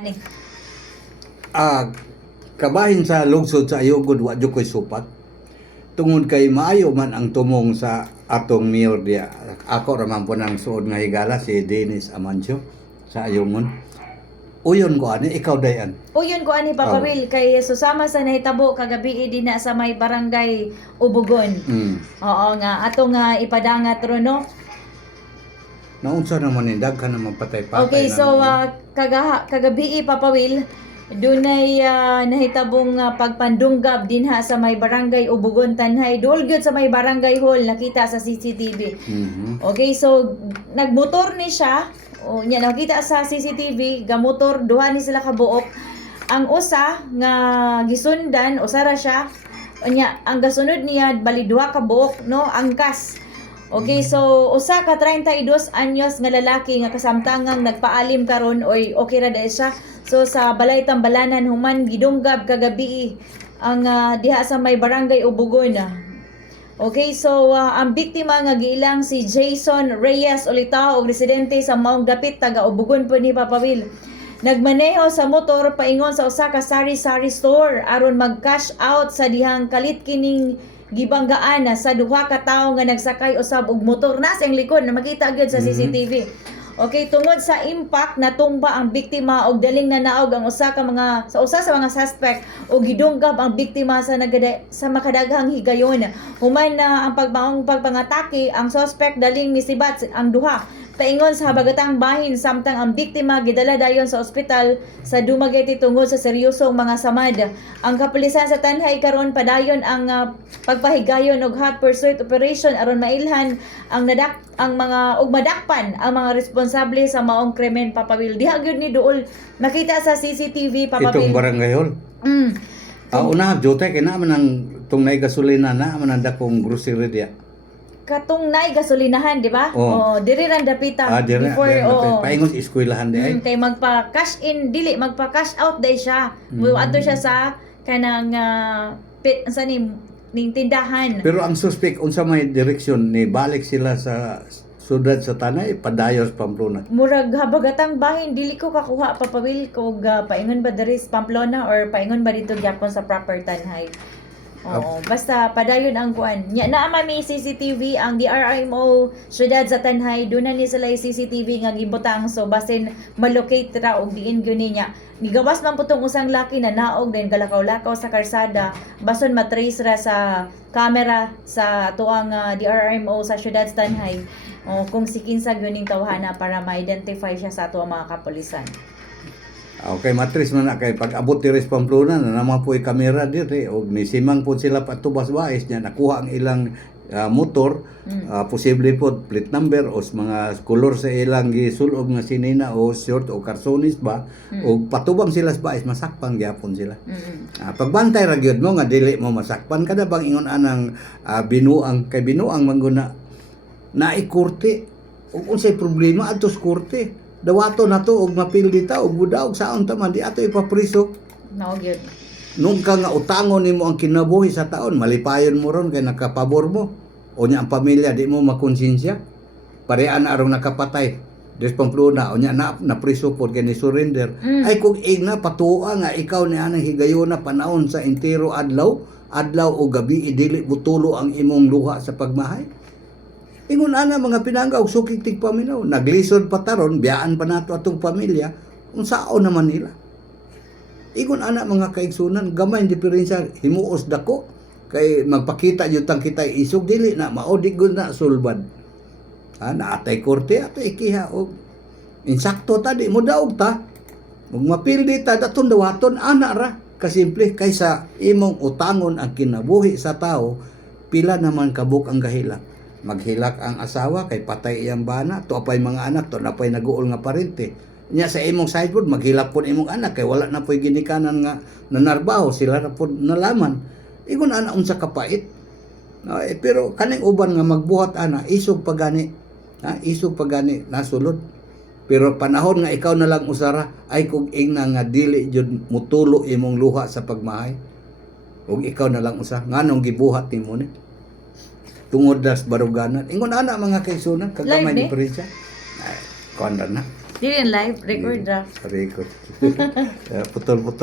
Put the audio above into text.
Ani. Ah, kabahin sa lungsod sa Ayugod wa jud koy supat. Tungod kay maayo man ang tumong sa atong mayor dia. Ako ra man po nang suod nga higala si Dennis Amancio sa Ayungon. Uyon ko ani ikaw dayan. Uyon ko ani Papa Will kay susama sa nahitabo kagabi din na sa may barangay Ubugon. Oo nga ato nga ipadangat ro no. Naunsa naman ni daghan naman patay-patay. Okay, so kagabi Papa Will dunay nahitabong pagpandunggab dinha sa may barangay Ubugon Tanhay. Dol gyud sa may barangay hall nakita sa CCTV. Okay, so nagmotor ni siya. O nya nakita sa CCTV gamotor duha ni sila ka buok. Ang usa nga gisundan usa ra siya. Nya ang gasunod niya bali duha ka buok no angkas. Okay, so usa ka 32 anyos nga lalaki nga kasamtangang nagpaalim karon oy okay ra dai siya. So sa balay Tambalanan human gidunggab kagabi ang diha sa may barangay Ubugon. Okay, so ang biktima nga giilang si Jason Reyes Olitao og residente sa maong dapit taga Ubugon po ni Papa Will. Nagmaneho sa motor paingon sa usa ka sari-sari store aron mag-cash out sa dihang kalit kining gibanggaan sa duha ka tawo nga nagsakay usab og motor na sa likod na makita gyud sa CCTV. Okay, tungod sa impact natumba ang biktima og daling nanaog ang usa sa mga suspect og gidunggab ang biktima sa makadaghang higayon. Human na ang pagpangatake ang suspect daling misibat ang duha. Paingon sa habagatang bahin samtang ang biktima gidala dayon sa ospital sa Dumaguete tungod sa seryosong mga samad. Ang kapulisan sa Tanhay karon padayon ang pagpahigayon og hot pursuit operation aron mailhan ang madakpan ang mga responsable sa maong krimen. Papa Will, diha gyud ni duol makita sa CCTV Papa Will. Itong barangay hall. Una jote kay na man ang tunay gasolina na man ang dakong grocery dia. Katong nay gasolinahan, di ba? Diri ran dapita before paingon sa eskwelahan di ay. Kay magpa-cash in dili magpa-cash out day siya. Ato siya sa kanang sa ning tindahan. Pero ang suspect unsa may direksyon ni balik sila sa sudad sa Tanay padayos Pamplona. Murag habagatang bahin dili ko kakuha Papa Will kog paingon ba diri sa Pamplona or paingon ba dito gyapon sa proper Tanhay. Oo, basta padayon ang kuan. Nya naa may CCTV ang DRMO syudad sa Tanhay. Doon na ni sila CCTV nga gibutang so basin malocate ra og diin gyud niya. Nigawas man putong usang laki na naog din galakaw-lakaw sa karsada. Bason matrace ra sa camera sa tuang DRMO sa syudad sa Tanhay. Kung si kinsa gyud ning tawhana para ma-identify siya sa tuang mga kapulisan. Okay, matris man na kay pag abot diri sa Pamplona na naman po kamera diri og ni simang po sila patubas baes niya nakuha ang ilang motor, posible po plate number o mga color sa ilang gisulob nga sinina o short o karsonis ba og patubang sila sa baes masakpan gyapon sila. Pagbantay ra gyud mo nga dili mo masakpan kada bang ingon anang binuang kay binuang mangguna na ikurte ug unsay problema adto sa korte. Dawato na to og mapildi ta og budaog saon ta man di ato ipapriso. Mao gyud. Nung ka nga utangon nimo ang kinabuhi sa taon, malipayon mo ron kay nakapabor mo. O nya ang pamilya di mo makonsensya. Parean arong nakapatay. Des Pamplona o nya na priso pod kay ni surrender. Ay kung igna patuwa nga ikaw ni anang higayona panahon sa entero adlaw o gabi dili butulo ang imong luha sa pagmahay. Ingon ana mga pinanggaw sukik paminaw naglisod pataron biyaan pa nato atong pamilya unsaon naman nila. Ingon ana mga kaigsunan gamay diferensya himuos dako kay magpakita jud tang kita isog dili na maodig gud na sulbad. Naatay korte ato ikiha og insakto ta di mo daog ta. Ug mapildi ta daton dawaton ana ra kasimple kaysa imong utangon ang kinabuhi sa tao pila naman kabuk ang gahilak. Maghilak ang asawa kay patay iyang bana to apay mga anak to napay naguol nga parente nya sa imong sideboard maghilak pud imong anak kay wala na poy ginikanan nga nanarbaho sila ra pud nalaman igon ana unsa kapait pero kaning uban nga magbuhat ana isog pagani nasulod pero panahon nga ikaw na lang usara ay kung ingna nga dili jud mutulo imong luha sa pagmahay ug ikaw na lang usa nganong gibuhat nimo ni tungod das baruganan. Ingon ana mga kaigsunan kagamay ni Parisya. Kuan na. Di rin live, record ra. Record. Putol-putol.